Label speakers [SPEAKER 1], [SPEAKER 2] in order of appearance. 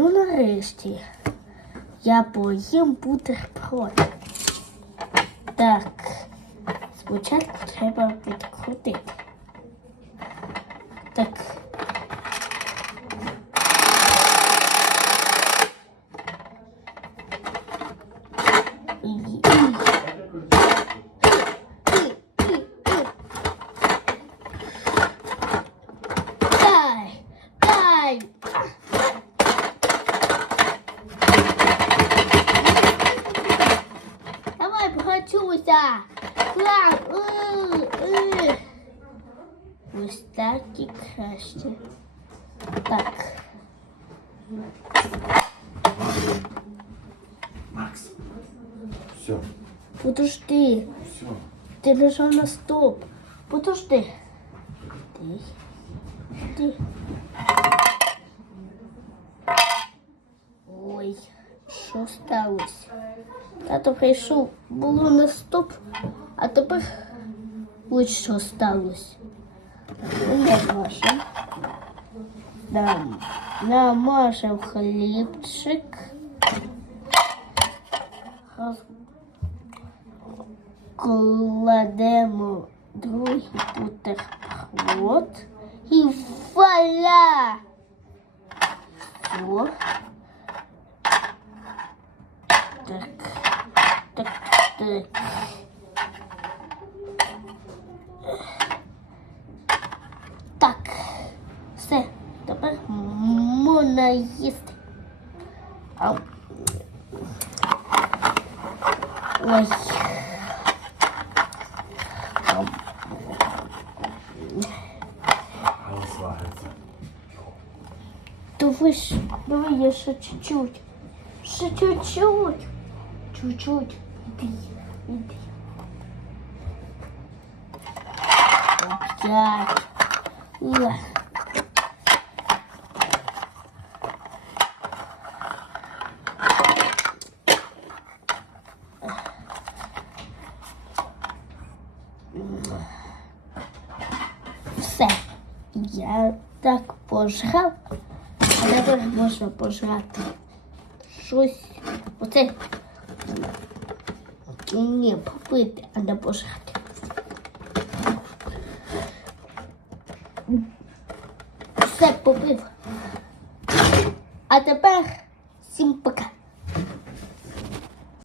[SPEAKER 1] Ну, нарешті. Я поїм бутерброд. Так. Спочатку треба відкрутити. Так. Е, е. Ось так і краще. Так.
[SPEAKER 2] Макс. Все,
[SPEAKER 1] Подожди.
[SPEAKER 2] все.
[SPEAKER 1] Ти лежав на стоп. Подожди. Ти. Ти. Ой, що сталося? Тато прийшов, було на стоп, а тепер ось що сталося. Ну. Нам намажав хлібчик. Кладемо другий бутерброд і вуаля! О. Так, так, все, тепер можна їсти. Ау. Ой. Ж, давай я чуть-чуть. Ще чуть-чуть. Чуть-чуть. Іди, іди. Опять. Все. Я так пожрав. А тепер можна пожрати. Щось. Оце. Ні, попити, а не пожрати. Все попив. А тепер всім пока.